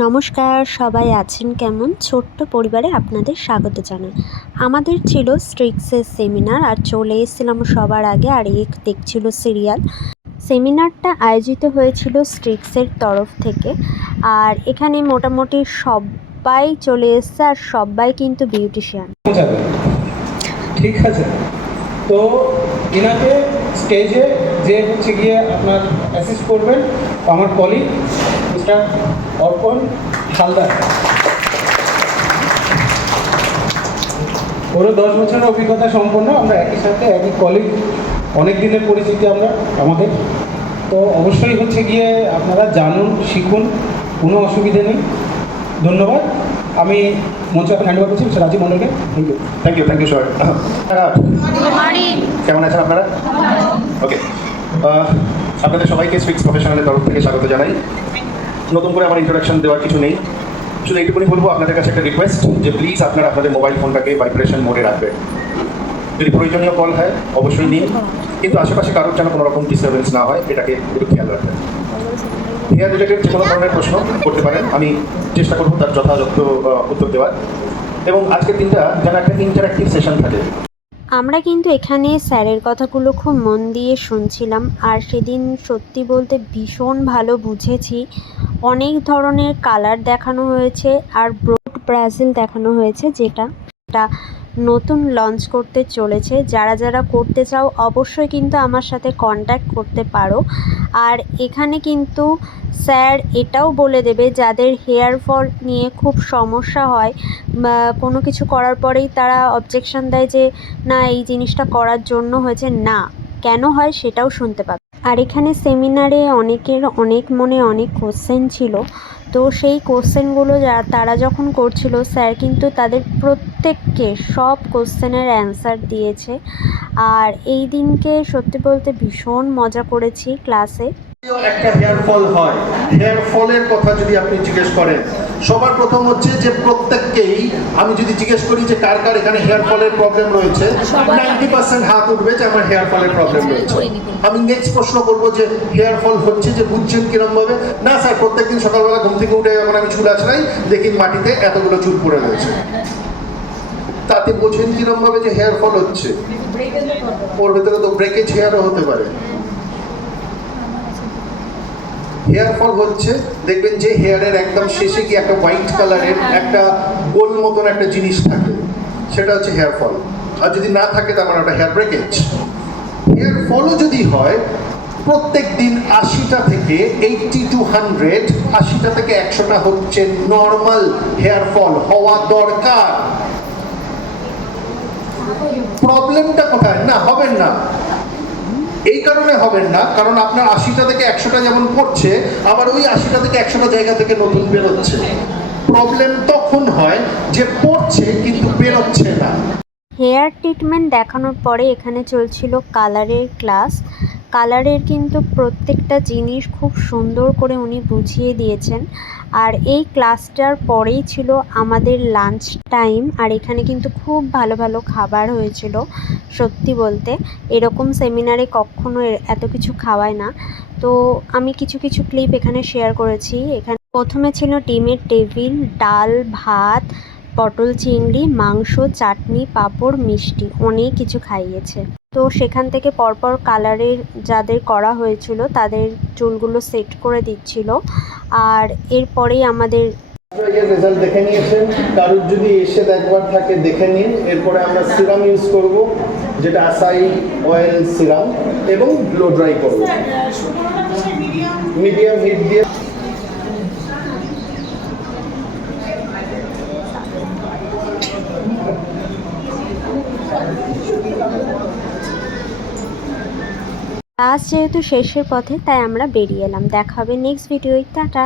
নমস্কার, সবাই আছেন কেমন? ছোট্ট পরিবারে আপনাদের স্বাগত জানাই। আমাদের ছিল স্ট্রিক্সের সেমিনার আর চলে এসেছিলাম সবার আগে, আর দেখছিল সিরিয়াল। সেমিনারটা আয়োজিত হয়েছিল স্ট্রিক্সের তরফ থেকে, আর এখানে মোটামুটি সবাই চলে এসছে, আর সবাই কিন্তু বিউটিশিয়ান। ঠিক আছে, তো এনাকে স্টেজে যে হচ্ছে গিয়ে আপনার অ্যাসিস্ট করবেন আমার কলিগ মিস্টার অর্পণ হালদার। ওরও 10 বছরের অভিজ্ঞতা সম্পন্ন, আমরা একই সাথে একই কলিগ, অনেক দিনের পরিচিতি আমাদের। তো অবশ্যই হচ্ছে গিয়ে আপনারা জানুন, শিখুন, কোনো অসুবিধে নেই। ধন্যবাদ। আমি মঞ্চ এখন হ্যান্ড ওভার করছি মিস্টার রাজীব মন্ডলকে। Thank you sir. কেমন আছেন আপনারা? ওকে, আপনাদের সবাইকে স্ট্রিক্স প্রফেশনালের তরফ থেকে স্বাগত জানাই। নতুন করে আমার ইন্ট্রোডাকশন দেওয়ার কিছু নেই, শুধু এইটুকুনি বলবো আপনাদের কাছে একটা রিকোয়েস্ট যে প্লিজ আপনারা আপনাদের মোবাইল ফোনটাকে ভাইব্রেশন মোডে রাখবেন। যদি প্রয়োজনীয় কল হয় অবশ্যই নিন, কিন্তু আশেপাশে কারোর যেন কোনো রকম ডিস্টারবেন্স না হয়, এটাকে একটু খেয়াল রাখবেন। হেয়ার রিলেটেড যে কোনো ধরনের প্রশ্ন করতে পারেন, আমি চেষ্টা করবো তার যথাযথ উত্তর দেওয়ার, এবং আজকের দিনটা যেন একটা ইন্টারঅ্যাক্টিভ সেশন থাকে। আমরা কিন্তু এখানে স্যারের কথাগুলো খুব মন দিয়ে শুনছিলাম, আর সেদিন সত্যি বলতে ভীষণ ভালো বুঝেছি। অনেক ধরনের কালার দেখানো হয়েছে, আর ব্রড ব্রাজিল দেখানো হয়েছে, যেটা নতুন লঞ্চ করতে চলেছে। যারা যারা করতে চাও অবশ্যই কিন্তু আমার সাথে কন্ট্যাক্ট করতে পারো। আর এখানে কিন্তু স্যার এটাও বলে দেবে যাদের হেয়ার ফল নিয়ে খুব সমস্যা হয়, বা কোনো কিছু করার পরেই তারা অবজেকশন দেয় যে না এই জিনিসটা করার জন্য হয়েছে, না কেন হয় সেটাও শুনতে পাবে। আর এখানে সেমিনারে অনেকের মনে অনেক কোশ্চেন ছিল, তো সেই কোশ্চেনগুলো তারা যখন করছিল স্যার কিন্তু তাদের প্রত্যেককে সব কোশ্চেনের অ্যান্সার দিয়েছে। আর এই দিনকে সত্যি বলতে ভীষণ মজা করেছি ক্লাসে। একটা হেয়ার ফল হয়, হেয়ার ফলের কথা যদি আপনি জিজ্ঞেস করেন, সবার প্রথম হচ্ছে যে প্রত্যেককেই আমি যদি জিজ্ঞেস করি যে কার কার এখানে হেয়ার ফলের প্রবলেম রয়েছে, 90% হাত উঠবে যে আমার হেয়ার ফলের প্রবলেম রয়েছে। আমি নেক্সট প্রশ্ন করবো যে হেয়ার ফল হচ্ছে যে বুঝছেন কিরম ভাবে? না স্যার, প্রত্যেকদিন সকালবেলা ঘুম থেকে উঠে যখন আমি চুল আছড়াই দেখি মাটিতে এতগুলো চুল পড়ে রয়েছে। তাতে বোঝেন কিরম ভাবে যে হেয়ার ফল হচ্ছে? ওর ভেতরে তো ব্রেকেজ হেয়ারও হতে পারে। হেয়ার ফল হচ্ছে, দেখবেন যে হেয়ারের একদম শেষে কি একটা হোয়াইট কালারের একটা গোল মতন একটা জিনিস থাকে, সেটা হচ্ছে হেয়ার ফল। আর যদি না থাকে তার মানে ওটা হেয়ার ব্রেকেজ। হেয়ার ফলও যদি হয়, প্রত্যেক দিন 80টা থেকে 80 to 100, 80টা থেকে 100টা হচ্ছে নর্মাল হেয়ার ফল হওয়া দরকার। প্রবলেমটা কোথায়? না হবেন না, এই কারণে হবেন না কারণ আপনার 80টা থেকে 100টা যেমন পড়ছে, আবার ওই 80টা থেকে 100টা জায়গা থেকে নতুন বেরোচ্ছে। প্রবলেম তখন হয় যে পড়ছে কিন্তু বেরোচ্ছে না। হেয়ার ট্রিটমেন্ট দেখানোর পরে এখানে চলছিল কালারের ক্লাস। কালারের কিন্তু প্রত্যেকটা জিনিস খুব সুন্দর করে উনি বুঝিয়ে দিয়েছেন। আর এই ক্লাসটার পরেই ছিল আমাদের লাঞ্চ টাইম, আর এখানে কিন্তু খুব ভালো ভালো খাবার হয়েছিল। সত্যি বলতে এরকম সেমিনারে কখনো এত কিছু খাওয়ায় না। তো আমি কিছু কিছু ক্লিপ এখানে শেয়ার করেছি। এখানে প্রথমে ছিল ডিমের টেবিল, ডাল, ভাত, পটল চিংড়ি, মাংস, চাটনি, পাঁপড়, মিষ্টি, অনেক কিছু খাইয়েছে। তো সেখান থেকে পরপর কালারের যাদের করা হয়েছিল তাদের চুলগুলো সেট করে দিচ্ছিল। আর এরপরেই আমাদের রেজাল্ট দেখে নিয়েছেন, কারোর যদি এসে দেখবার থাকে দেখে নিন। এরপরে আমরা সিরাম ইউজ করব, যেটা আসাই অয়েল সিরাম, এবং ব্লো ড্রাই করব মিডিয়াম হিট দিয়ে। ক্লাস যেহেতু শেষের পথে, তাই আমরা বেরিয়ে এলাম। দেখা হবে নেক্সট ভিডিওয়। টাটা।